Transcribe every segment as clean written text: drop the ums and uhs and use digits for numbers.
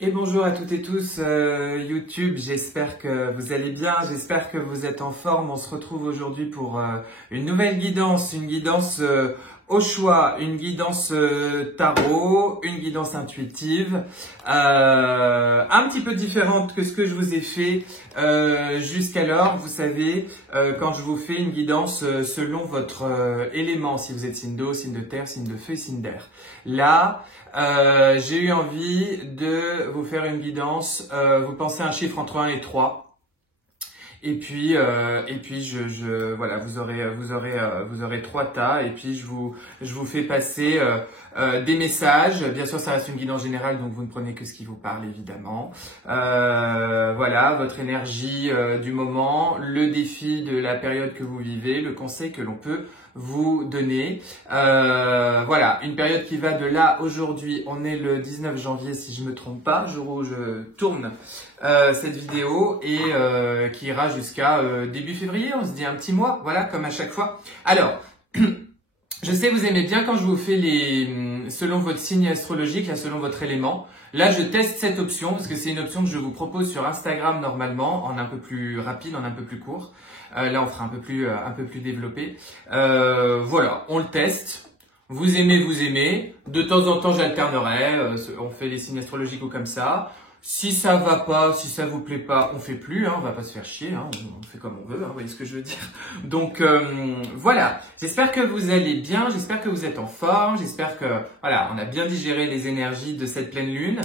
Et bonjour à toutes et tous YouTube, j'espère que vous allez bien, j'espère que vous êtes en forme. On se retrouve aujourd'hui pour une nouvelle guidance, une guidance au choix, une guidance tarot, une guidance intuitive, un petit peu différente que ce que je vous ai fait jusqu'alors. Vous savez, quand je vous fais une guidance selon votre élément, si vous êtes signe d'eau, signe de terre, signe de feu, signe d'air. Là, j'ai eu envie de vous faire une guidance. Vous pensez à un chiffre entre 1 et 3. Et puis voilà, vous aurez 3 tas. Et puis je vous fais passer des messages. Bien sûr, ça reste une guidance générale, donc vous ne prenez que ce qui vous parle, évidemment. Voilà, votre énergie du moment, le défi de la période que vous vivez, le conseil que l'on peut vous donner. Voilà, une période qui va de là, aujourd'hui, on est le 19 janvier si je ne me trompe pas, jour où je tourne cette vidéo, et qui ira jusqu'à début février, on se dit un petit mois, voilà, comme à chaque fois. Alors, je sais vous aimez bien quand je vous fais selon votre signe astrologique, là, selon votre élément. Là, je teste cette option parce que c'est une option que je vous propose sur Instagram normalement, en un peu plus rapide, en un peu plus court. Là, on fera un peu plus développé. Voilà, on le teste. Vous aimez. De temps en temps, j'alternerai. On fait les signes astrologiques ou comme ça. Si ça va pas, si ça vous plaît pas, on fait plus, hein, on va pas se faire chier, hein, on fait comme on veut, hein, vous voyez ce que je veux dire. Donc voilà, j'espère que vous allez bien, j'espère que vous êtes en forme, j'espère que voilà, on a bien digéré les énergies de cette pleine lune.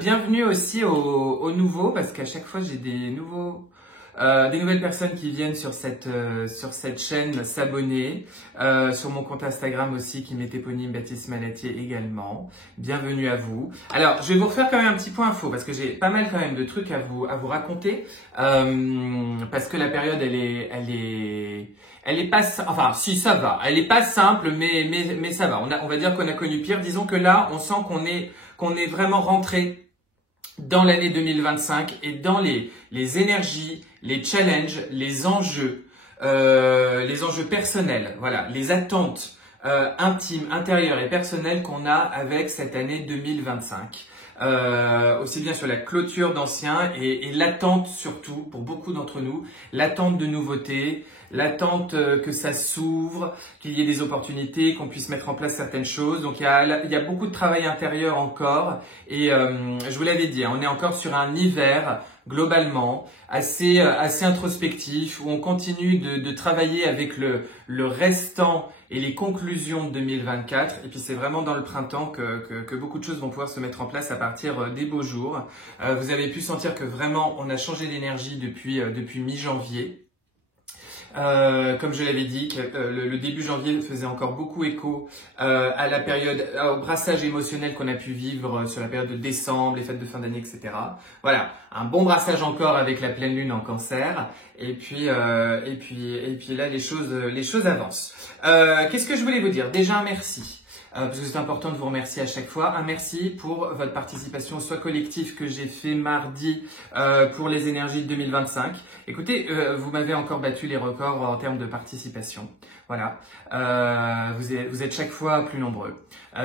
Bienvenue aussi aux nouveaux, parce qu'à chaque fois j'ai des nouvelles personnes qui viennent sur cette chaîne s'abonner, sur mon compte Instagram aussi qui m'est éponyme Baptiste Malatier également. Bienvenue à vous. Alors, je vais vous refaire quand même un petit point info parce que j'ai pas mal quand même de trucs à vous raconter, parce que la période elle est pas, enfin si ça va, elle est pas simple mais ça va. On va dire qu'on a connu pire. Disons que là, on sent qu'on est vraiment rentré dans l'année 2025 et dans les énergies, les challenges, les enjeux personnels, voilà, les attentes intimes, intérieures et personnelles qu'on a avec cette année 2025. Aussi bien sur la clôture d'anciens et l'attente surtout, pour beaucoup d'entre nous, l'attente de nouveautés, l'attente que ça s'ouvre, qu'il y ait des opportunités, qu'on puisse mettre en place certaines choses. Donc il y a beaucoup de travail intérieur encore, et je vous l'avais dit, hein, on est encore sur un hiver globalement assez introspectif, où on continue de travailler avec le restant et les conclusions de 2024. Et puis c'est vraiment dans le printemps que beaucoup de choses vont pouvoir se mettre en place à partir des beaux jours. Vous avez pu sentir que vraiment on a changé d'énergie depuis mi-janvier. Comme je l'avais dit, le début janvier faisait encore beaucoup écho à la période, au brassage émotionnel qu'on a pu vivre sur la période de décembre, les fêtes de fin d'année, etc. Voilà, un bon brassage encore avec la pleine lune en Cancer. Et puis là, les choses avancent. Qu'est-ce que je voulais vous dire? Déjà, un merci. Parce que c'est important de vous remercier à chaque fois. Un merci pour votre participation au Soi Collectif que j'ai fait mardi pour les énergies de 2025. Écoutez, vous m'avez encore battu les records en termes de participation. Voilà, vous êtes chaque fois plus nombreux.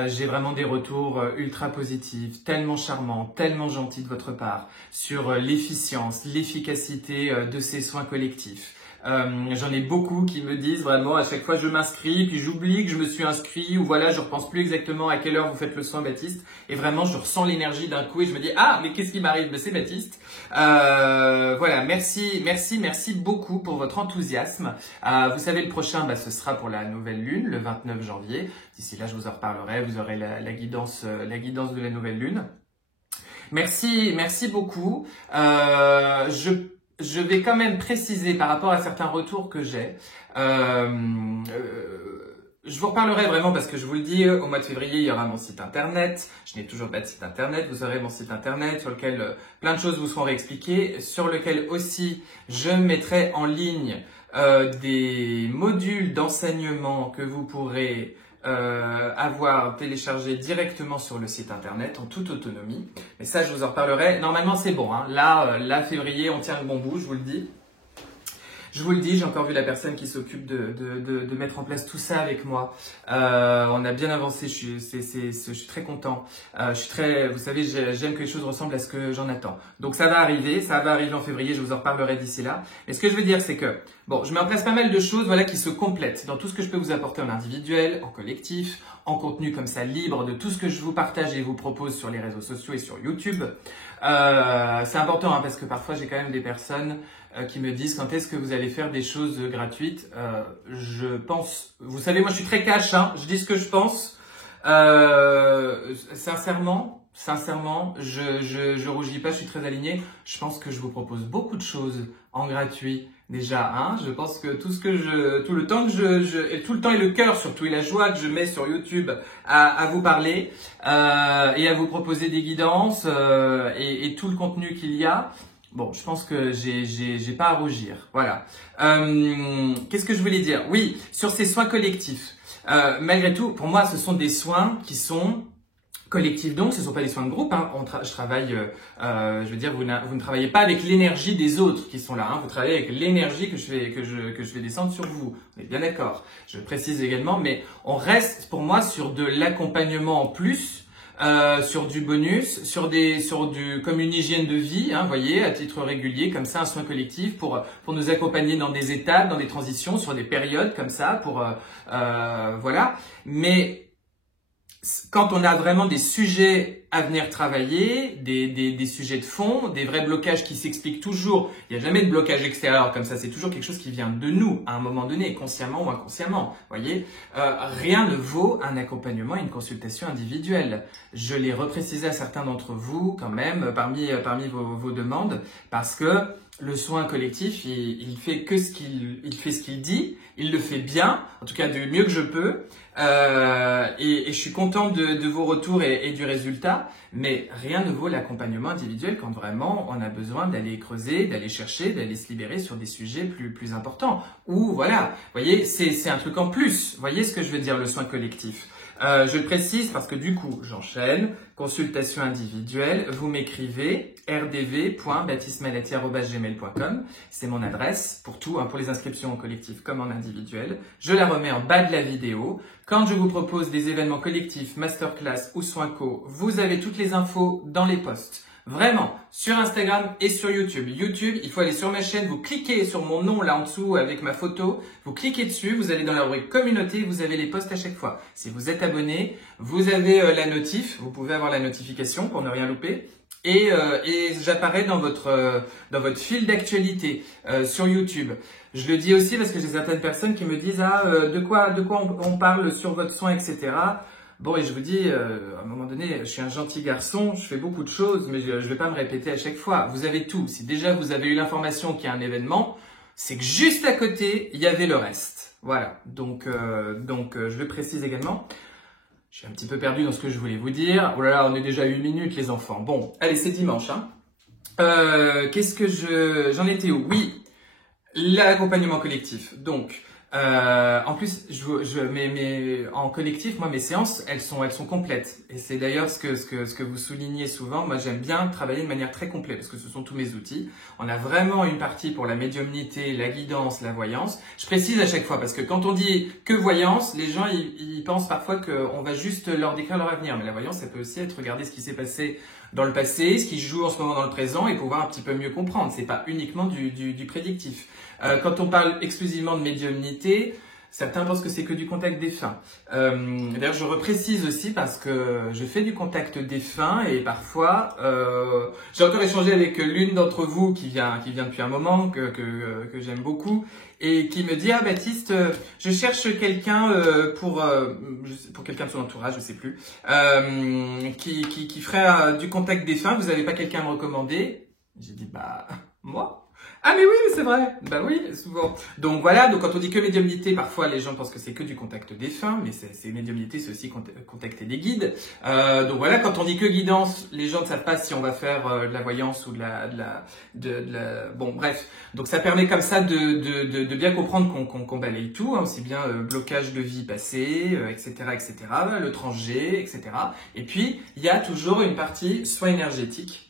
J'ai vraiment des retours ultra positifs, tellement charmants, tellement gentils de votre part sur l'efficience, l'efficacité de ces soins collectifs. J'en ai beaucoup qui me disent vraiment à chaque fois je m'inscris, puis j'oublie que je me suis inscrit, ou voilà, je repense plus exactement à quelle heure vous faites le soin, Baptiste, et vraiment je ressens l'énergie d'un coup et je me dis ah mais qu'est-ce qui m'arrive? Mais c'est Baptiste. Voilà, merci beaucoup pour votre enthousiasme. Vous savez, le prochain, ce sera pour la nouvelle lune, le 29 janvier. D'ici là, je vous en reparlerai, vous aurez la guidance de la nouvelle lune. Merci beaucoup. Je vais quand même préciser par rapport à certains retours que j'ai. Je vous reparlerai vraiment parce que je vous le dis, au mois de février, il y aura mon site internet. Je n'ai toujours pas de site internet. Vous aurez mon site internet sur lequel plein de choses vous seront réexpliquées, sur lequel aussi je mettrai en ligne des modules d'enseignement que vous pourrez avoir téléchargé directement sur le site internet en toute autonomie. Mais ça, je vous en reparlerai. Normalement, c'est bon, hein. Là, février, on tient le bon bout, je vous le dis. Je vous le dis, j'ai encore vu la personne qui s'occupe de mettre en place tout ça avec moi. On a bien avancé, je suis très content. Vous savez, j'aime que les choses ressemblent à ce que j'en attends. Donc ça va arriver en février, je vous en reparlerai d'ici là. Mais ce que je veux dire, c'est que, bon, je mets en place pas mal de choses, voilà, qui se complètent dans tout ce que je peux vous apporter en individuel, en collectif, en contenu comme ça libre, de tout ce que je vous partage et vous propose sur les réseaux sociaux et sur YouTube. C'est important hein, parce que parfois j'ai quand même des personnes qui me disent quand est-ce que vous allez faire des choses gratuites. Je pense, vous savez, moi je suis très cash, hein, je dis ce que je pense. Sincèrement, je rougis pas, je suis très aligné. Je pense que je vous propose beaucoup de choses en gratuit. Déjà, hein, je pense que tout le temps et le cœur surtout et la joie que je mets sur YouTube à vous parler et à vous proposer des guidances et tout le contenu qu'il y a. Bon, je pense que j'ai pas à rougir. Voilà. Qu'est-ce que je voulais dire? Oui, sur ces soins collectifs. Malgré tout, pour moi, ce sont des soins qui sont collectif donc, ce ne sont pas des soins de groupe. Hein. Je travaille, je veux dire, vous ne travaillez pas avec l'énergie des autres qui sont là. Hein. Vous travaillez avec l'énergie que je vais descendre sur vous. On est bien d'accord. Je précise également, mais on reste pour moi sur de l'accompagnement en plus, sur du bonus, comme une hygiène de vie, hein, voyez, à titre régulier, comme ça, un soin collectif pour nous accompagner dans des étapes, dans des transitions, sur des périodes comme ça, voilà. Mais quand on a vraiment des sujets à venir travailler, des sujets de fond, des vrais blocages qui s'expliquent toujours, il n'y a jamais de blocage extérieur comme ça, c'est toujours quelque chose qui vient de nous à un moment donné, consciemment ou inconsciemment, voyez. Rien ne vaut un accompagnement et une consultation individuelle. Je l'ai reprécisé à certains d'entre vous quand même parmi vos demandes parce que le soin collectif, il fait ce qu'il dit, il le fait bien, en tout cas du mieux que je peux, et je suis content de vos retours et du résultat, mais rien ne vaut l'accompagnement individuel quand vraiment on a besoin d'aller creuser, d'aller chercher, d'aller se libérer sur des sujets plus importants. Ou voilà, vous voyez, c'est un truc en plus, vous voyez ce que je veux dire, le soin collectif. Je le précise parce que du coup, j'enchaîne. Consultation individuelle, vous m'écrivez rdv.baptismalati@gmail.com. C'est mon adresse pour tout, hein, pour les inscriptions en collectif comme en individuel. Je la remets en bas de la vidéo. Quand je vous propose des événements collectifs, masterclass ou soins co, vous avez toutes les infos dans les posts. Vraiment, sur Instagram et sur YouTube. YouTube, il faut aller sur ma chaîne, vous cliquez sur mon nom là en dessous avec ma photo, vous cliquez dessus, vous allez dans la rubrique communauté, vous avez les posts à chaque fois. Si vous êtes abonné, vous avez la notif, vous pouvez avoir la notification pour ne rien louper. Et j'apparais dans votre fil d'actualité sur YouTube. Je le dis aussi parce que j'ai certaines personnes qui me disent de quoi on parle sur votre soin, etc. Bon, et je vous dis, à un moment donné, je suis un gentil garçon, je fais beaucoup de choses, mais je ne vais pas me répéter à chaque fois. Vous avez tout. Si déjà vous avez eu l'information qu'il y a un événement, c'est que juste à côté, il y avait le reste. Voilà. Donc, je le précise également. Je suis un petit peu perdu dans ce que je voulais vous dire. Oh là là, on est déjà à 8 minutes, les enfants. Bon, allez, c'est dimanche. Hein. J'en étais où? Oui, l'accompagnement collectif. Donc, en plus, en collectif, moi, mes séances, elles sont complètes. Et c'est d'ailleurs ce que vous soulignez souvent. Moi, j'aime bien travailler de manière très complète parce que ce sont tous mes outils. On a vraiment une partie pour la médiumnité, la guidance, la voyance. Je précise à chaque fois parce que quand on dit que voyance, les gens, ils pensent parfois qu'on va juste leur décrire leur avenir. Mais la voyance, ça peut aussi être regarder ce qui s'est passé dans le passé, ce qui se joue en ce moment dans le présent et pouvoir un petit peu mieux comprendre. C'est pas uniquement du prédictif. Quand on parle exclusivement de médiumnité, certains pensent que c'est que du contact défunt. D'ailleurs, je reprécise aussi parce que je fais du contact défunt et parfois, j'ai encore échangé avec l'une d'entre vous qui vient depuis un moment, que j'aime beaucoup, et qui me dit « Ah Baptiste, je cherche quelqu'un pour quelqu'un de son entourage, je sais plus, qui ferait du contact défunt. Vous n'avez pas quelqu'un à me recommander ?» J'ai dit « Bah, moi ?» Ah mais oui, c'est vrai. Bah oui, souvent. Donc voilà, donc quand on dit que médiumnité, parfois les gens pensent que c'est que du contact défunt, mais c'est médiumnité, c'est aussi contacter des guides. Donc voilà, quand on dit que guidance, les gens ne savent pas si on va faire de la voyance ou de la... Bon, bref. Donc ça permet comme ça de bien comprendre qu'on balaye tout, hein, aussi bien blocage de vie passée, etc., le transgé, etc. Et puis, il y a toujours une partie soin énergétique.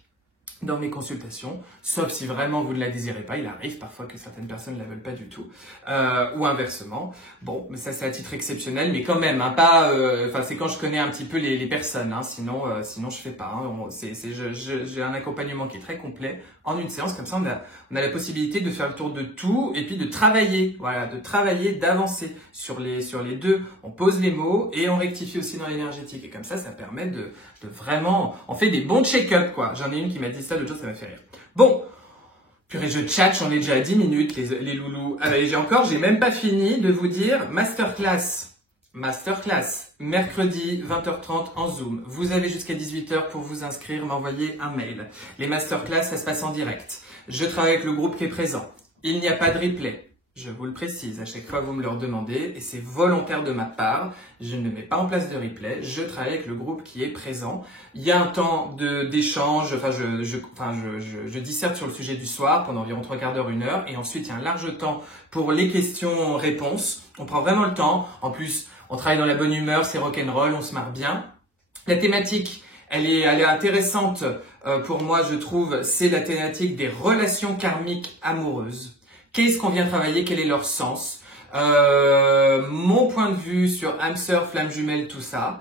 dans mes consultations, sauf si vraiment vous ne la désirez pas. Il arrive parfois que certaines personnes ne la veulent pas du tout, ou inversement. Bon, mais ça c'est à titre exceptionnel, mais quand même, hein, pas. Enfin, c'est quand je connais un petit peu les personnes, hein, sinon je fais pas. Hein. J'ai un accompagnement qui est très complet en une séance, comme ça on a la possibilité de faire le tour de tout et puis de travailler, voilà, d'avancer sur les deux. On pose les mots et on rectifie aussi dans l'énergétique, et comme ça permet de vraiment, on fait des bons check-up, quoi. J'en ai une qui m'a dit ça l'autre jour, ça m'a fait rire. Bon, purée, je chat, j'en ai déjà à 10 minutes, les loulous. Ah ben, j'ai même pas fini de vous dire, masterclass, mercredi 20h30 en Zoom. Vous avez jusqu'à 18h pour vous inscrire, m'envoyer un mail. Les masterclass, ça se passe en direct. Je travaille avec le groupe qui est présent. Il n'y a pas de replay. Je vous le précise, à chaque fois vous me le redemandez, et c'est volontaire de ma part. Je ne mets pas en place de replay. Je travaille avec le groupe qui est présent. Il y a un temps d'échange. Enfin, je disserte sur le sujet du soir pendant environ 3 quarts d'heure, 1 heure, et ensuite il y a un large temps pour les questions-réponses. On prend vraiment le temps. En plus, on travaille dans la bonne humeur, c'est rock'n'roll, on se marre bien. La thématique, elle est intéressante pour moi, je trouve. C'est la thématique des relations karmiques amoureuses. Qu'est-ce qu'on vient travailler? Quel est leur sens? Mon point de vue sur âme sœur, flamme jumelle, tout ça.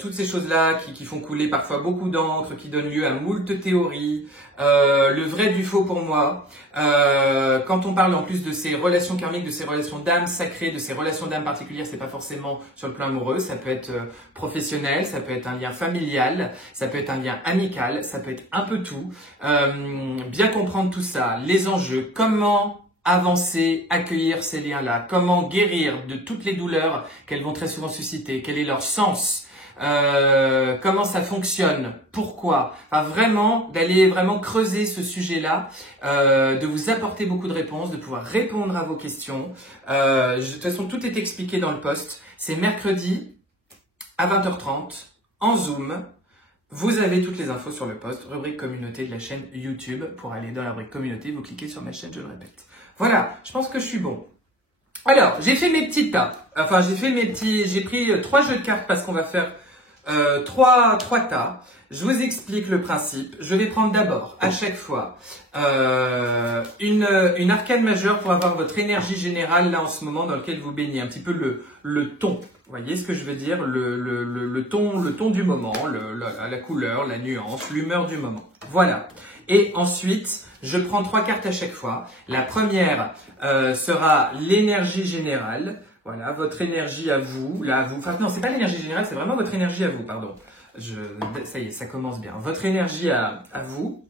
Toutes ces choses-là qui font couler parfois beaucoup d'encre, qui donnent lieu à moult théories. Le vrai du faux pour moi. Quand on parle en plus de ces relations karmiques, de ces relations d'âme sacrées, de ces relations d'âme particulières, c'est pas forcément sur le plan amoureux. Ça peut être professionnel, ça peut être un lien familial, ça peut être un lien amical, ça peut être un peu tout. Bien comprendre tout ça, les enjeux, comment avancer, accueillir ces liens-là, comment guérir de toutes les douleurs qu'elles vont très souvent susciter, quel est leur sens, comment ça fonctionne, pourquoi, enfin d'aller vraiment creuser ce sujet-là, de vous apporter beaucoup de réponses, de pouvoir répondre à vos questions. De toute façon, tout est expliqué dans le post. C'est mercredi à 20h30 en Zoom. Vous avez toutes les infos sur le post, rubrique communauté de la chaîne YouTube. Pour aller dans la rubrique communauté, vous cliquez sur ma chaîne, je le répète. Voilà, je pense que je suis bon. Alors, j'ai fait mes petits tas. Enfin, j'ai pris 3 jeux de cartes parce qu'on va faire 3 tas. Je vous explique le principe. Je vais prendre d'abord, à chaque fois, une arcane majeure pour avoir votre énergie générale là en ce moment dans lequel vous baignez. Un petit peu le ton. Vous voyez ce que je veux dire? Le ton du moment, la couleur, la nuance, l'humeur du moment. Voilà. Et ensuite, je prends 3 cartes à chaque fois. La première sera l'énergie générale. Voilà, votre énergie à vous. Là, enfin non, c'est pas l'énergie générale, c'est vraiment votre énergie à vous, pardon. Ça y est, ça commence bien. Votre énergie à vous.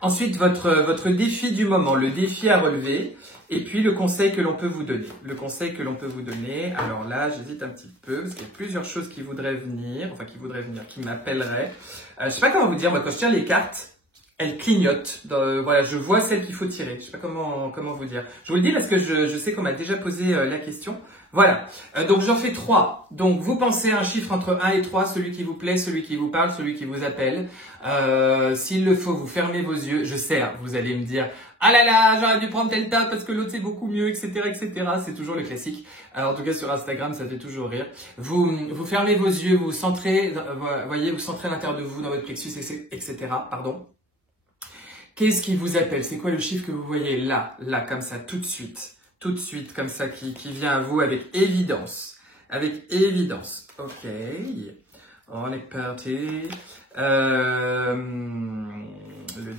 Ensuite, votre défi du moment, le défi à relever. Et puis, le conseil que l'on peut vous donner. Le conseil que l'on peut vous donner. Alors là, j'hésite un petit peu parce qu'il y a plusieurs choses qui voudraient venir. Enfin, qui m'appelleraient. Je sais pas comment vous dire. Moi, quand je tire les cartes, elles clignotent. Voilà, je vois celle qu'il faut tirer. Je sais pas comment vous dire. Je vous le dis parce que je sais qu'on m'a déjà posé la question. Voilà. Donc, j'en fais 3. Donc, vous pensez à un chiffre entre 1 et 3, celui qui vous plaît, celui qui vous parle, celui qui vous appelle. S'il le faut, vous fermez vos yeux. Je sais, hein, vous allez me dire, ah là là, j'aurais dû prendre tel tas parce que l'autre c'est beaucoup mieux, etc., etc. C'est toujours le classique. Alors, en tout cas, sur Instagram, ça fait toujours rire. Vous fermez vos yeux, vous centrez, voyez, vous centrez à l'intérieur de vous, dans votre plexus, etc., pardon. Qu'est-ce qui vous appelle? C'est quoi le chiffre que vous voyez là, comme ça, tout de suite, comme ça, qui vient à vous avec évidence. Avec évidence. Ok, on est parti. Le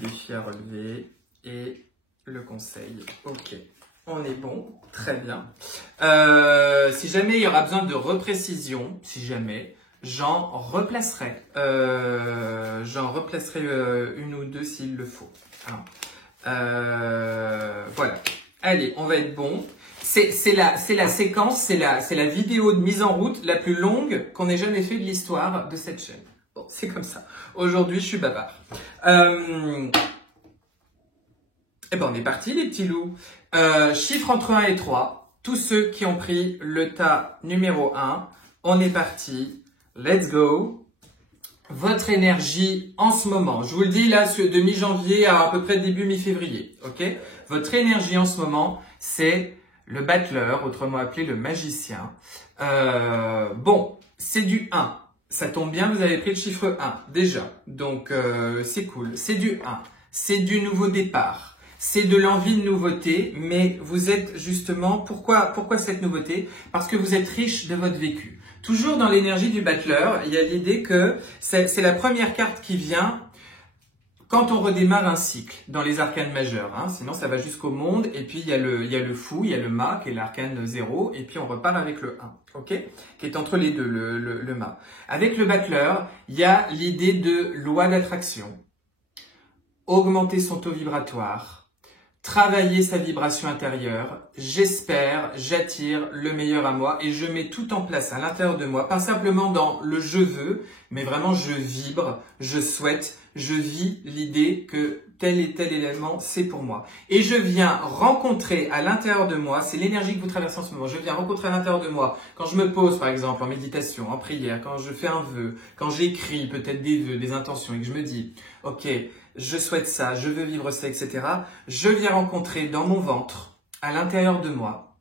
défi à relever et le conseil. Ok, on est bon, très bien. Si jamais il y aura besoin de reprécision, si jamais, j'en replacerai une ou deux s'il le faut. Voilà. Allez, on va être bon. C'est la séquence, c'est la vidéo de mise en route la plus longue qu'on ait jamais fait de l'histoire de cette chaîne. Bon, c'est comme ça. Aujourd'hui, je suis bavard. Eh ben, on est parti, les petits loups. Chiffre entre 1 et 3. Tous ceux qui ont pris le tas numéro 1, on est parti. Let's go. Votre énergie en ce moment, je vous le dis là, de mi-janvier à peu près début mi-février, ok? Votre énergie en ce moment, c'est le battleur, autrement appelé le magicien. Bon, c'est du 1. Ça tombe bien, vous avez pris le chiffre 1 déjà. Donc, c'est cool. C'est du 1. C'est du nouveau départ. C'est de l'envie de nouveauté, mais vous êtes justement... Pourquoi cette nouveauté? Parce que vous êtes riche de votre vécu. Toujours dans l'énergie du battleur, il y a l'idée que c'est la première carte qui vient quand on redémarre un cycle dans les arcanes majeures. Hein. Sinon, ça va jusqu'au monde. Et puis, il y a le fou, il y a le mât qui est l'arcane 0. Et puis, on repart avec le 1, ok, qui est entre les deux, le mât. Avec le battleur, il y a l'idée de loi d'attraction. Augmenter son taux vibratoire. Travailler sa vibration intérieure, j'espère, j'attire le meilleur à moi et je mets tout en place à l'intérieur de moi, pas simplement dans le je veux, mais vraiment je vibre, je souhaite, je vis l'idée que tel et tel élément, c'est pour moi. Et je viens rencontrer à l'intérieur de moi, c'est l'énergie que vous traversez en ce moment, je viens rencontrer à l'intérieur de moi, quand je me pose par exemple en méditation, en prière, quand je fais un vœu, quand j'écris peut-être des vœux, des intentions et que je me dis, ok, je souhaite ça, je veux vivre ça, etc. Je viens rencontrer dans mon ventre, à l'intérieur de moi,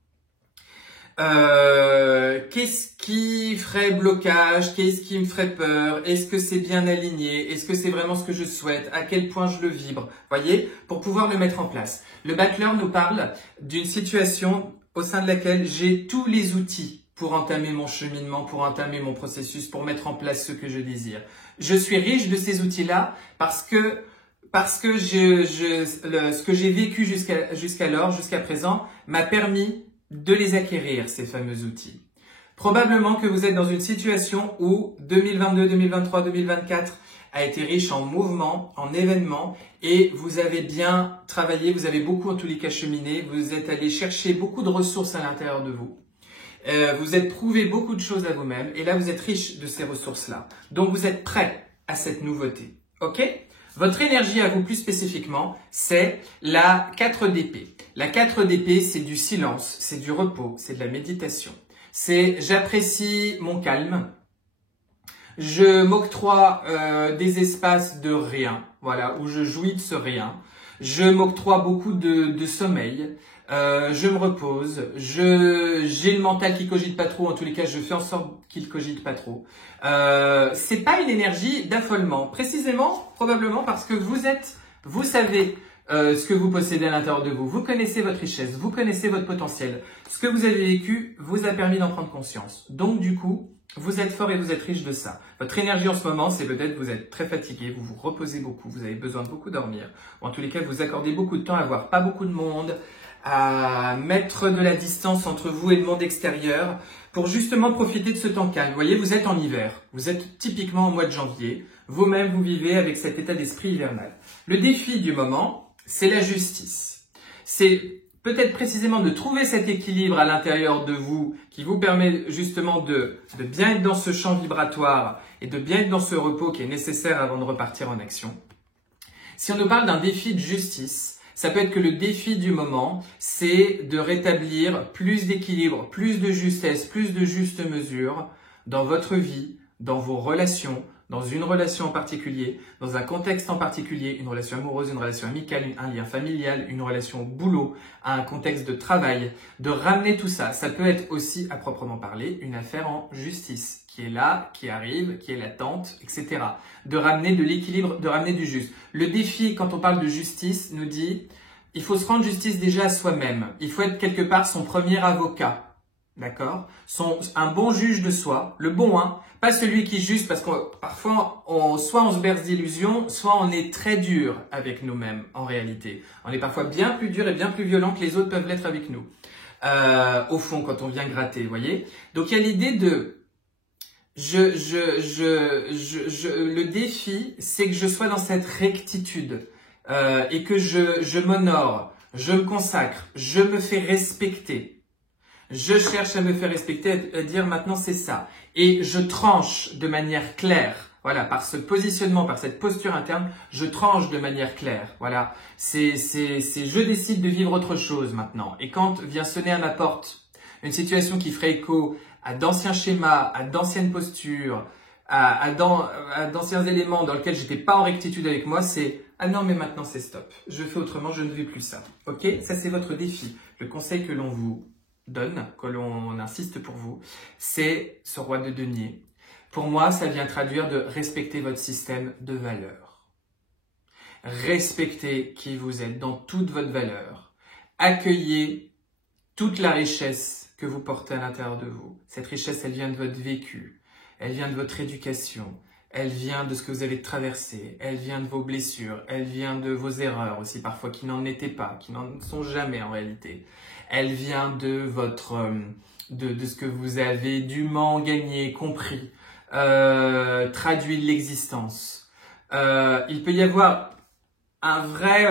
qu'est-ce qui ferait blocage, qu'est-ce qui me ferait peur, est-ce que c'est bien aligné, est-ce que c'est vraiment ce que je souhaite, à quel point je le vibre, voyez, pour pouvoir le mettre en place. Le battleur nous parle d'une situation au sein de laquelle j'ai tous les outils pour entamer mon cheminement, pour entamer mon processus, pour mettre en place ce que je désire. Je suis riche de ces outils-là parce que ce que j'ai vécu jusqu'à présent, m'a permis de les acquérir, ces fameux outils. Probablement que vous êtes dans une situation où 2022, 2023, 2024 a été riche en mouvements, en événements, et vous avez bien travaillé, vous avez beaucoup en tous les cas cheminé, vous êtes allé chercher beaucoup de ressources à l'intérieur de vous. Vous êtes prouvé beaucoup de choses à vous-même, et là vous êtes riche de ces ressources-là. Donc vous êtes prêt à cette nouveauté, ok ? Votre énergie à vous plus spécifiquement, c'est la 4 d'épée. La 4 d'épée, c'est du silence, c'est du repos, c'est de la méditation. C'est j'apprécie mon calme, je m'octroie des espaces de rien, voilà, où je jouis de ce rien. Je m'octroie beaucoup de sommeil, je me repose, j'ai le mental qui cogite pas trop, en tous les cas je fais en sorte qu'il cogite pas trop. C'est pas une énergie d'affolement, précisément, probablement parce que vous savez ce que vous possédez à l'intérieur de vous, vous connaissez votre richesse, vous connaissez votre potentiel. Ce que vous avez vécu vous a permis d'en prendre conscience. Donc du coup, vous êtes fort et vous êtes riche de ça. Votre énergie en ce moment, c'est peut-être vous êtes très fatigué, vous vous reposez beaucoup, vous avez besoin de beaucoup dormir. Ou en tous les cas, vous accordez beaucoup de temps à voir pas beaucoup de monde, à mettre de la distance entre vous et le monde extérieur pour justement profiter de ce temps calme. Vous voyez, vous êtes en hiver, vous êtes typiquement au mois de janvier, vous-même vous vivez avec cet état d'esprit hivernal. Le défi du moment, c'est la justice. C'est peut-être précisément de trouver cet équilibre à l'intérieur de vous qui vous permet justement de bien être dans ce champ vibratoire et de bien être dans ce repos qui est nécessaire avant de repartir en action. Si on nous parle d'un défi de justice, ça peut être que le défi du moment, c'est de rétablir plus d'équilibre, plus de justesse, plus de juste mesure dans votre vie, dans vos relations, dans une relation en particulier, dans un contexte en particulier, une relation amoureuse, une relation amicale, un lien familial, une relation au boulot, un contexte de travail, de ramener tout ça. Ça peut être aussi, à proprement parler, une affaire en justice, qui est là, qui arrive, qui est latente, etc. De ramener de l'équilibre, de ramener du juste. Le défi, quand on parle de justice, nous dit, il faut se rendre justice déjà à soi-même. Il faut être quelque part son premier avocat. D'accord? Un bon juge de soi, le bon, hein, pas celui qui juge parce que parfois, soit on se berce d'illusions, soit on est très dur avec nous-mêmes en réalité. On est parfois bien plus dur et bien plus violent que les autres peuvent l'être avec nous. Au fond, quand on vient gratter, vous voyez? Donc il y a l'idée de le défi, c'est que je sois dans cette rectitude et que je m'honore, je me consacre, je me fais respecter. Je cherche à me faire respecter, à dire maintenant c'est ça. Et je tranche de manière claire. Voilà, par ce positionnement, par cette posture interne, je tranche de manière claire. Voilà, c'est je décide de vivre autre chose maintenant. Et quand vient sonner à ma porte une situation qui ferait écho à d'anciens schémas, à d'anciennes postures, à d'anciens éléments dans lesquels j'étais pas en rectitude avec moi, c'est ah non mais maintenant c'est stop. Je fais autrement, je ne veux plus ça. Ok, ça c'est votre défi. Le conseil que l'on vous donne, que l'on insiste pour vous, c'est ce roi de denier. Pour moi, ça vient traduire de respecter votre système de valeurs. Respectez qui vous êtes dans toute votre valeur. Accueillez toute la richesse que vous portez à l'intérieur de vous. Cette richesse, elle vient de votre vécu, elle vient de votre éducation, elle vient de ce que vous avez traversé, elle vient de vos blessures, elle vient de vos erreurs aussi parfois qui n'en étaient pas, qui n'en sont jamais en réalité. Elle vient de votre, de ce que vous avez dûment gagné, compris, traduit de l'existence. Il peut y avoir un vrai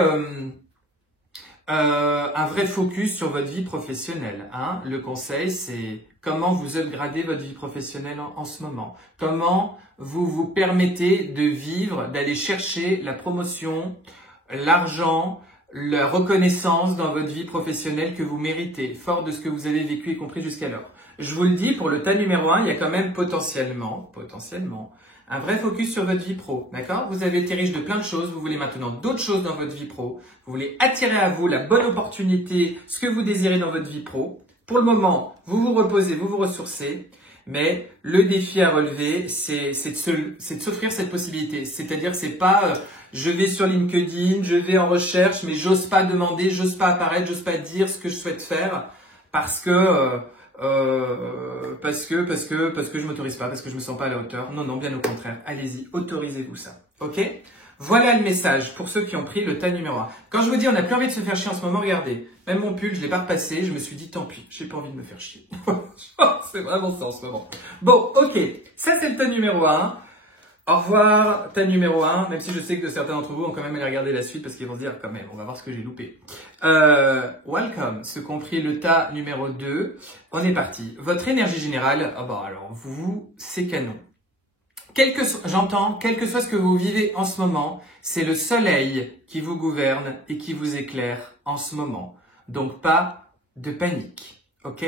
focus sur votre vie professionnelle. Hein. Le conseil, c'est comment vous upgradez votre vie professionnelle en ce moment. Comment vous vous permettez de vivre, d'aller chercher la promotion, l'argent, la reconnaissance dans votre vie professionnelle que vous méritez, fort de ce que vous avez vécu et compris jusqu'alors. Je vous le dis, pour le tas numéro 1, il y a quand même potentiellement, un vrai focus sur votre vie pro, d'accord? Vous avez été riche de plein de choses, vous voulez maintenant d'autres choses dans votre vie pro, vous voulez attirer à vous la bonne opportunité, ce que vous désirez dans votre vie pro. Pour le moment, vous vous reposez, vous vous ressourcez, mais le défi à relever, c'est de s'offrir cette possibilité. C'est-à-dire, c'est pas je vais sur LinkedIn, je vais en recherche, mais j'ose pas demander, j'ose pas apparaître, j'ose pas dire ce que je souhaite faire parce que je m'autorise pas, parce que je me sens pas à la hauteur. Non, bien au contraire. Allez-y, autorisez-vous ça. Ok? Voilà le message pour ceux qui ont pris le tas numéro 1. Quand je vous dis on n'a plus envie de se faire chier en ce moment, regardez. Même mon pull, je l'ai pas repassé, je me suis dit tant pis, j'ai pas envie de me faire chier. C'est vraiment ça en ce moment. Bon, ok. Ça c'est le tas numéro 1. Au revoir, tas numéro 1, même si je sais que certains d'entre vous vont quand même aller regarder la suite parce qu'ils vont se dire quand même, on va voir ce que j'ai loupé. Welcome, ce compris le tas numéro 2. On est parti. Votre énergie générale, alors vous, c'est canon. Quel que soit ce que vous vivez en ce moment, c'est le soleil qui vous gouverne et qui vous éclaire en ce moment. Donc pas de panique, ok?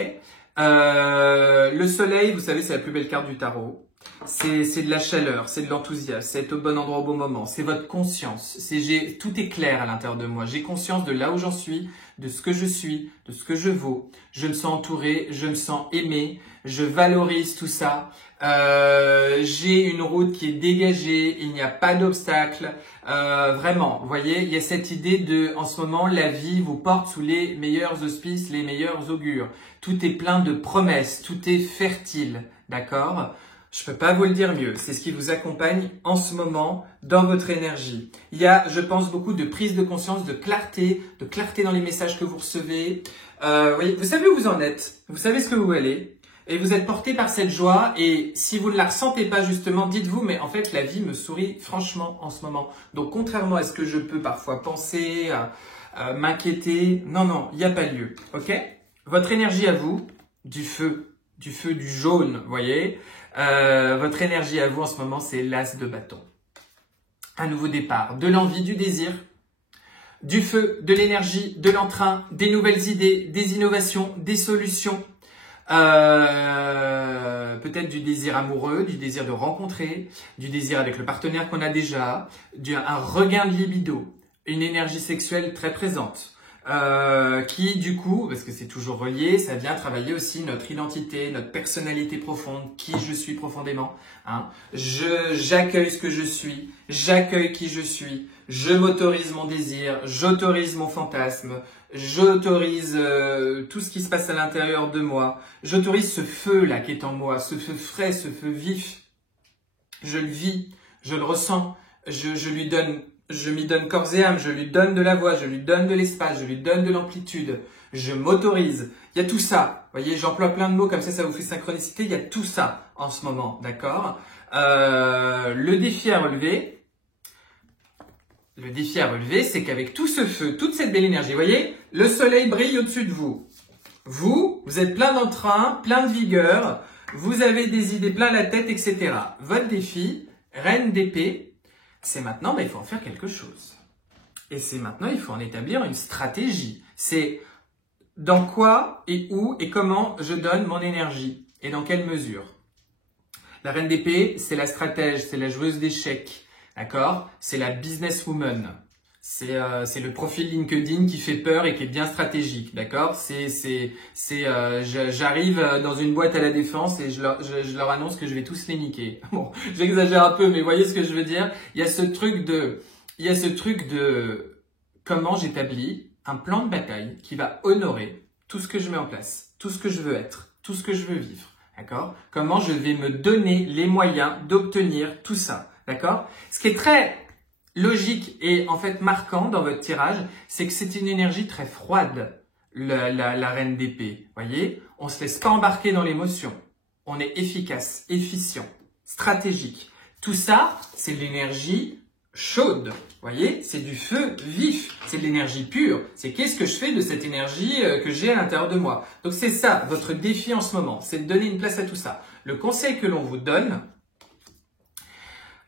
Le soleil, vous savez, c'est la plus belle carte du tarot. C'est de la chaleur, c'est de l'enthousiasme, c'est être au bon endroit au bon moment, c'est votre conscience. Tout est clair à l'intérieur de moi. J'ai conscience de là où j'en suis, de ce que je suis, de ce que je vaux. Je me sens entouré, je me sens aimé, je valorise tout ça. J'ai une route qui est dégagée, il n'y a pas d'obstacle. Vraiment, vous voyez, il y a cette idée de, en ce moment, la vie vous porte sous les meilleurs auspices, les meilleurs augures. Tout est plein de promesses, tout est fertile, d'accord ? Je peux pas vous le dire mieux. C'est ce qui vous accompagne en ce moment dans votre énergie. Il y a, je pense, beaucoup de prise de conscience, de clarté dans les messages que vous recevez. Voyez, vous savez où vous en êtes. Vous savez ce que vous allez. Et vous êtes porté par cette joie. Et si vous ne la ressentez pas justement, dites-vous, mais en fait, la vie me sourit franchement en ce moment. Donc, contrairement à ce que je peux parfois penser, m'inquiéter, non, il n'y a pas lieu. Ok? Votre énergie à vous, du feu, du jaune, voyez. Votre énergie à vous en ce moment, c'est l'as de bâton. Un nouveau départ, de l'envie, du désir, du feu, de l'énergie, de l'entrain, des nouvelles idées, des innovations, des solutions. Peut-être du désir amoureux, du désir de rencontrer, du désir avec le partenaire qu'on a déjà, un regain de libido, une énergie sexuelle très présente. Qui du coup, parce que c'est toujours relié, ça vient travailler aussi notre identité, notre personnalité profonde, qui je suis profondément. Hein. J'accueille ce que je suis, j'accueille qui je suis, je m'autorise mon désir, j'autorise mon fantasme, j'autorise tout ce qui se passe à l'intérieur de moi, j'autorise ce feu là qui est en moi, ce feu frais, ce feu vif. Je le vis, je le ressens, je m'y donne corps et âme, je lui donne de la voix, je lui donne de l'espace, je lui donne de l'amplitude, je m'autorise. Il y a tout ça. Vous voyez, j'emploie plein de mots comme ça vous fait synchronicité. Il y a tout ça en ce moment, d'accord? Le défi à relever, c'est qu'avec tout ce feu, toute cette belle énergie, vous voyez, le soleil brille au-dessus de vous. Vous êtes plein d'entrain, plein de vigueur, vous avez des idées plein la tête, etc. Votre défi, reine d'épée, c'est maintenant, il faut en faire quelque chose. Et c'est maintenant, il faut en établir une stratégie. C'est dans quoi et où et comment je donne mon énergie et dans quelle mesure. La reine d'épée, c'est la stratège, c'est la joueuse d'échecs, d'accord? C'est la businesswoman. C'est le profil LinkedIn qui fait peur et qui est bien stratégique, d'accord? J'arrive dans une boîte à la défense et je leur annonce que je vais tous les niquer. Bon, j'exagère un peu, mais voyez ce que je veux dire? Il y a ce truc de comment j'établis un plan de bataille qui va honorer tout ce que je mets en place, tout ce que je veux être, tout ce que je veux vivre, d'accord? Comment je vais me donner les moyens d'obtenir tout ça, d'accord? Ce qui est très logique et en fait marquant dans votre tirage, c'est que c'est une énergie très froide, la reine d'épée. Voyez, on se laisse pas embarquer dans l'émotion. On est efficace, efficient, stratégique. Tout ça, c'est de l'énergie chaude. Voyez, c'est du feu vif, c'est de l'énergie pure. C'est qu'est-ce que je fais de cette énergie que j'ai à l'intérieur de moi. Donc c'est ça, votre défi en ce moment, c'est de donner une place à tout ça. Le conseil que l'on vous donne,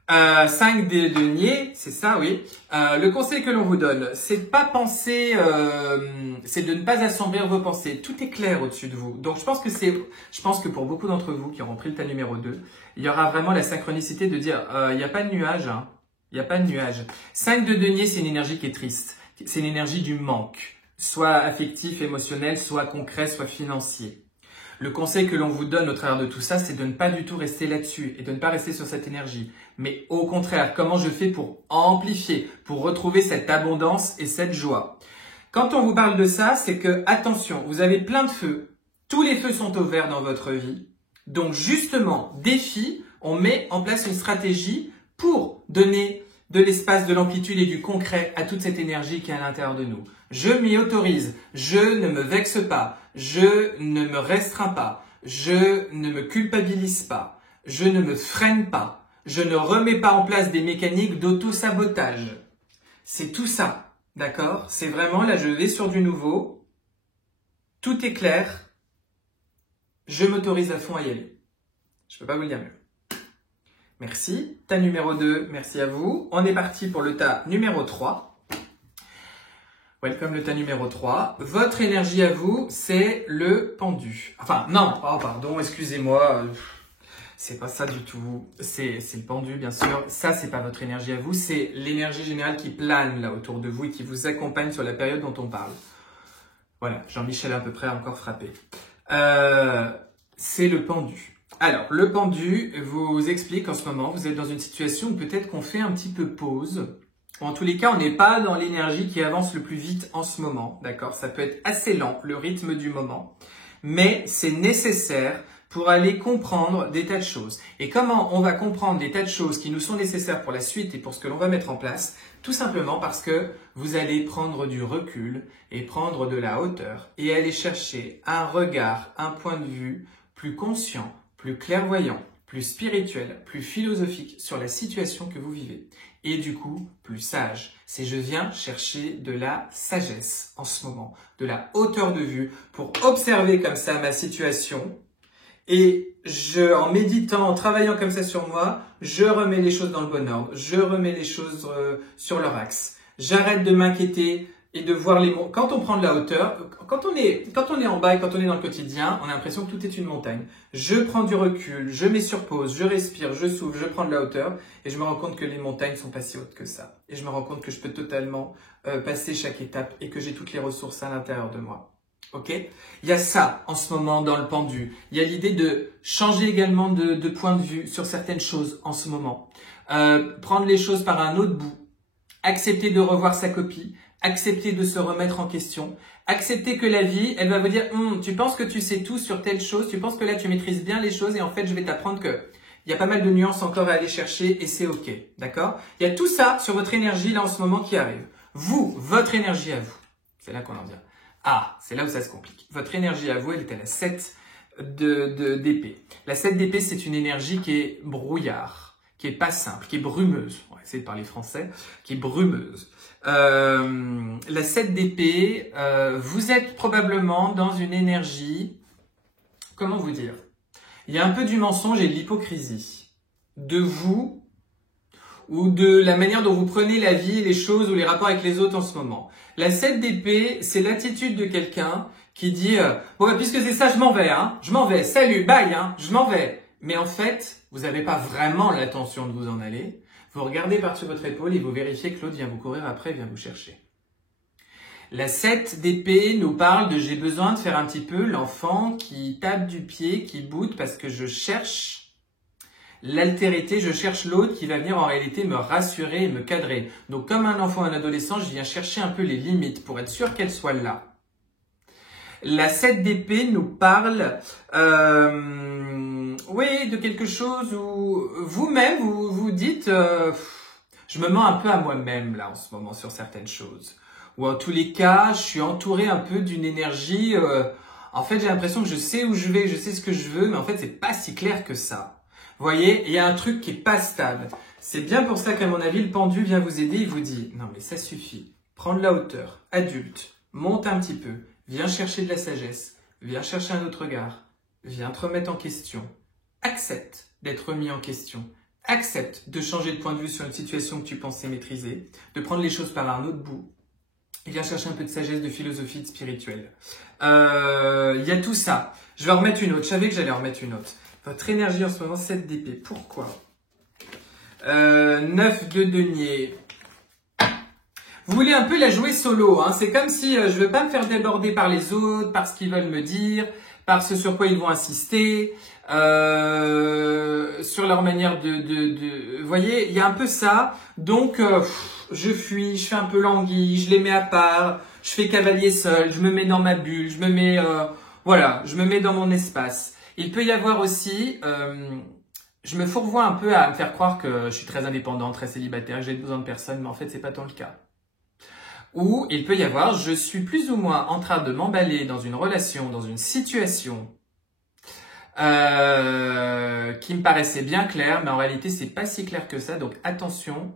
5 de deniers, c'est ça, oui. Le conseil que l'on vous donne, c'est de pas penser, c'est de ne pas assombrir vos pensées. Tout est clair au-dessus de vous. Donc je pense que pour beaucoup d'entre vous qui auront pris le tas numéro 2, il y aura vraiment la synchronicité de dire, il n'y a pas de nuage, hein. Il n'y a pas de nuage. 5 de deniers, c'est une énergie qui est triste. C'est une énergie du manque, soit affectif, émotionnel, soit concret, soit financier. Le conseil que l'on vous donne au travers de tout ça, c'est de ne pas du tout rester là-dessus et de ne pas rester sur cette énergie. Mais au contraire, comment je fais pour amplifier, pour retrouver cette abondance et cette joie? Quand on vous parle de ça, c'est que, attention, vous avez plein de feux. Tous les feux sont au vert dans votre vie. Donc justement, défi, on met en place une stratégie pour donner de l'espace, de l'amplitude et du concret à toute cette énergie qui est à l'intérieur de nous. Je m'y autorise, je ne me vexe pas, je ne me restreins pas, je ne me culpabilise pas, je ne me freine pas, je ne remets pas en place des mécaniques d'auto-sabotage. C'est tout ça, d'accord? C'est vraiment, là je vais sur du nouveau, tout est clair, je m'autorise à fond à y aller. Je peux pas vous le dire mieux. Merci. Tas numéro 2, merci à vous. On est parti pour le tas numéro 3. Welcome le tas numéro 3. Votre énergie à vous, c'est le pendu. Enfin, non, oh, pardon, excusez-moi. C'est pas ça du tout. C'est le pendu, bien sûr. Ça, c'est pas votre énergie à vous. C'est l'énergie générale qui plane là autour de vous et qui vous accompagne sur la période dont on parle. Voilà, Jean-Michel à peu près encore frappé. C'est le pendu. Alors, le pendu vous explique en ce moment, vous êtes dans une situation où peut-être qu'on fait un petit peu pause. En tous les cas, on n'est pas dans l'énergie qui avance le plus vite en ce moment, d'accord? Ça peut être assez lent, le rythme du moment, mais c'est nécessaire pour aller comprendre des tas de choses. Et comment on va comprendre des tas de choses qui nous sont nécessaires pour la suite et pour ce que l'on va mettre en place? Tout simplement parce que vous allez prendre du recul et prendre de la hauteur et aller chercher un regard, un point de vue plus conscient, plus clairvoyant, plus spirituel, plus philosophique sur la situation que vous vivez. Et du coup, plus sage. C'est je viens chercher de la sagesse en ce moment, de la hauteur de vue pour observer comme ça ma situation. Et en méditant, en travaillant comme ça sur moi, je remets les choses dans le bon ordre. Je remets les choses sur leur axe. J'arrête de m'inquiéter et de voir les mots. Quand on prend de la hauteur, quand on est en bas et quand on est dans le quotidien, on a l'impression que tout est une montagne. Je prends du recul, je mets sur pause, je respire, je souffle, je prends de la hauteur et je me rends compte que les montagnes sont pas si hautes que ça. Et je me rends compte que je peux totalement passer chaque étape et que j'ai toutes les ressources à l'intérieur de moi. Ok? Il y a ça en ce moment dans le pendu. Il y a l'idée de changer également de point de vue sur certaines choses en ce moment. Prendre les choses par un autre bout. Accepter de revoir sa copie. Accepter de se remettre en question. Accepter que la vie, elle va vous dire tu penses que tu sais tout sur telle chose, tu penses que là tu maîtrises bien les choses et en fait je vais t'apprendre que il y a pas mal de nuances encore à aller chercher et c'est ok. D'accord? Il y a tout ça sur votre énergie là en ce moment qui arrive. Vous, votre énergie à vous. C'est là qu'on en vient. Ah, c'est là où ça se complique. Votre énergie à vous, elle est à la 7 d'épée. La 7 d'épée, c'est une énergie qui est brouillard, qui est pas simple, qui est brumeuse. On va essayer de parler français, qui est brumeuse. La 7 d'épée, vous êtes probablement dans une énergie, comment vous dire? Il y a un peu du mensonge et de l'hypocrisie. De vous, ou de la manière dont vous prenez la vie, les choses ou les rapports avec les autres en ce moment. La 7 d'épée, c'est l'attitude de quelqu'un qui dit bon bah, puisque c'est ça, je m'en vais, hein, je m'en vais, salut, bye, hein, je m'en vais. Mais en fait, vous n'avez pas vraiment l'intention de vous en aller. Vous regardez par-dessus votre épaule et vous vérifiez que l'autre vient vous courir après, vient vous chercher. La 7 d'épée nous parle de j'ai besoin de faire un petit peu l'enfant qui tape du pied, qui boude parce que je cherche l'altérité, je cherche l'autre qui va venir en réalité me rassurer et me cadrer. Donc comme un enfant, un adolescent, je viens chercher un peu les limites pour être sûr qu'elles soient là. La 7 d'épée nous parle oui, de quelque chose où vous-même, vous dites je me mens un peu à moi-même là en ce moment sur certaines choses. Ou en tous les cas, je suis entouré un peu d'une énergie. En fait, j'ai l'impression que je sais où je vais, je sais ce que je veux, mais en fait, c'est pas si clair que ça. Vous voyez, il y a un truc qui est pas stable. C'est bien pour ça qu'à mon avis, le pendu vient vous aider. Il vous dit, non mais ça suffit. Prends de la hauteur, adulte, monte un petit peu. Viens chercher de la sagesse, viens chercher un autre regard, viens te remettre en question. Accepte d'être remis en question. Accepte de changer de point de vue sur une situation que tu pensais maîtriser, de prendre les choses par un autre bout. Et viens chercher un peu de sagesse, de philosophie, de spirituel. Il y a tout ça. Je vais en remettre une autre. Je savais que j'allais en remettre une autre. Votre énergie en ce moment, 7 d'épée. Pourquoi 9 de denier. Vous voulez un peu la jouer solo, hein. C'est comme si je ne veux pas me faire déborder par les autres, par ce qu'ils veulent me dire, par ce sur quoi ils vont insister, sur leur manière Vous voyez, il y a un peu ça. Donc, je fuis, je fais un peu languille, je les mets à part, je fais cavalier seul, je me mets dans ma bulle, je me mets, voilà, je me mets dans mon espace. Il peut y avoir aussi... je me fourvoie un peu à me faire croire que je suis très indépendant, très célibataire, que j'ai besoin de personne, mais en fait, c'est pas tant le cas. Ou il peut y avoir, je suis plus ou moins en train de m'emballer dans une relation, dans une situation qui me paraissait bien claire, mais en réalité, c'est pas si clair que ça. Donc attention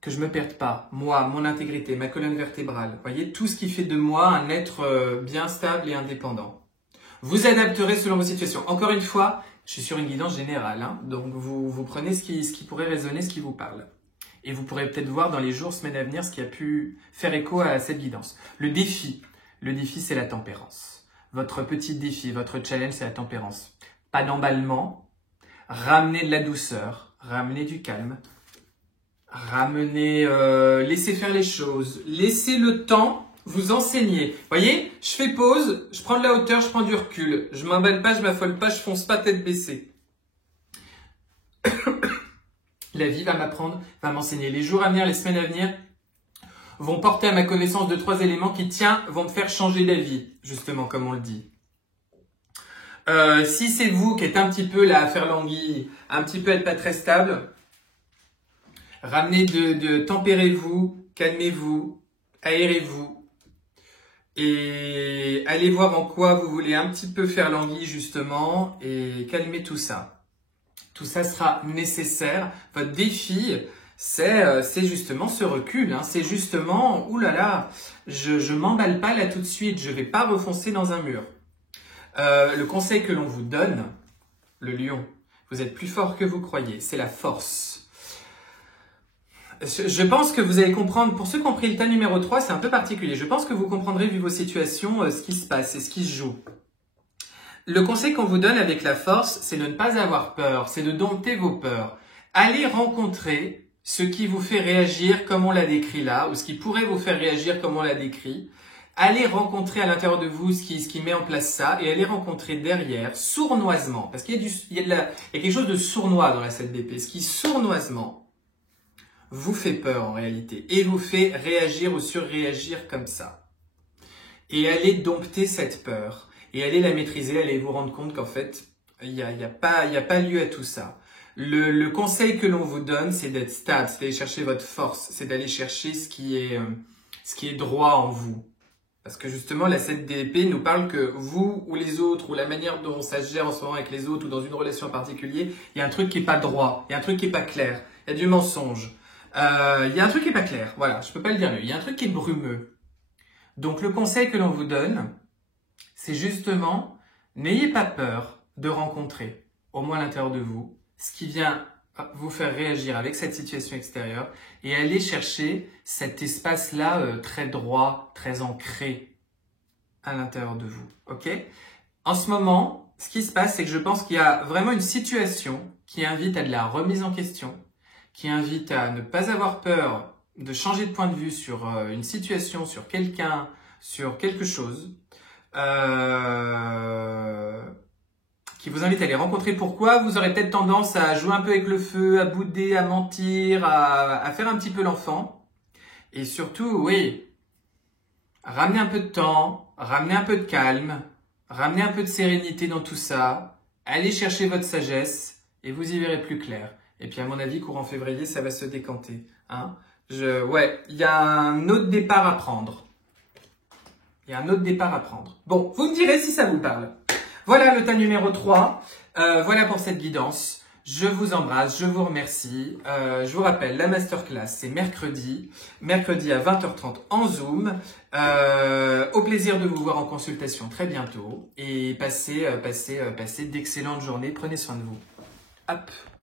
que je me perde pas. Moi, mon intégrité, ma colonne vertébrale. Vous voyez, tout ce qui fait de moi un être bien stable et indépendant. Vous adapterez selon vos situations. Encore une fois, je suis sur une guidance générale, hein, donc vous prenez ce qui pourrait résonner, ce qui vous parle. Et vous pourrez peut-être voir dans les jours, semaines à venir, ce qui a pu faire écho à cette guidance. Le défi, c'est la tempérance. Votre petit défi, votre challenge, c'est la tempérance. Pas d'emballement, ramenez de la douceur, ramenez du calme, ramenez, laissez faire les choses, laissez le temps vous enseigner. Vous voyez, je fais pause, je prends de la hauteur, je prends du recul. Je m'emballe pas, je m'affole pas, je fonce pas tête baissée. La vie va m'apprendre, va m'enseigner. Les jours à venir, les semaines à venir vont porter à ma connaissance 2, 3 éléments qui, vont me faire changer d'avis, justement, comme on le dit. Si c'est vous qui êtes un petit peu là à faire l'anguille, un petit peu être pas très stable, ramenez tempérez-vous, calmez-vous, aérez-vous et allez voir en quoi vous voulez un petit peu faire l'anguille, justement, et calmez tout ça. Tout ça sera nécessaire. Votre défi, c'est justement ce recul. Hein. C'est justement, oulala, je m'emballe pas là tout de suite. Je vais pas refoncer dans un mur. Le conseil que l'on vous donne, le lion, vous êtes plus fort que vous croyez. C'est la force. Je pense que vous allez comprendre, pour ceux qui ont pris le tas numéro 3, c'est un peu particulier. Je pense que vous comprendrez, vu vos situations, ce qui se passe et ce qui se joue. Le conseil qu'on vous donne avec la force, c'est de ne pas avoir peur, c'est de dompter vos peurs. Allez rencontrer ce qui vous fait réagir comme on l'a décrit là, ou ce qui pourrait vous faire réagir comme on l'a décrit. Allez rencontrer à l'intérieur de vous ce qui met en place ça, et allez rencontrer derrière, sournoisement, parce qu'il y a quelque chose de sournois dans la 7 d'épée, ce qui sournoisement vous fait peur en réalité, et vous fait réagir ou surréagir comme ça. Et allez dompter cette peur. Et allez la maîtriser, allez vous rendre compte qu'en fait, il y a pas lieu à tout ça. Le conseil que l'on vous donne, c'est d'être stable, c'est d'aller chercher votre force, c'est d'aller chercher ce qui est droit en vous. Parce que justement, la 7 d'épée nous parle que vous ou les autres, ou la manière dont ça se gère en ce moment avec les autres, ou dans une relation en particulier, il y a un truc qui est pas droit, il y a un truc qui est pas clair, il y a du mensonge. Il y a un truc qui est pas clair, voilà, je peux pas le dire mieux. Il y a un truc qui est brumeux. Donc le conseil que l'on vous donne, c'est justement, n'ayez pas peur de rencontrer, au moins à l'intérieur de vous, ce qui vient vous faire réagir avec cette situation extérieure et aller chercher cet espace-là très droit, très ancré à l'intérieur de vous. Ok ? En ce moment, ce qui se passe, c'est que je pense qu'il y a vraiment une situation qui invite à de la remise en question, qui invite à ne pas avoir peur de changer de point de vue sur une situation, sur quelqu'un, sur quelque chose, qui vous invite à les rencontrer. Pourquoi? Vous aurez peut-être tendance à jouer un peu avec le feu, à bouder, à mentir, à faire un petit peu l'enfant. Et surtout, oui, ramener un peu de temps, ramener un peu de calme, ramener un peu de sérénité dans tout ça, allez chercher votre sagesse et vous y verrez plus clair. Et puis à mon avis, courant février, ça va se décanter. Hein? Ouais, il y a un autre départ à prendre. Il y a un autre départ à prendre. Bon, vous me direz si ça vous parle. Voilà le tas numéro 3. Voilà pour cette guidance. Je vous embrasse, je vous remercie. Je vous rappelle, la masterclass, c'est mercredi à 20h30 en Zoom. Au plaisir de vous voir en consultation très bientôt. Et passez d'excellentes journées. Prenez soin de vous. Hop.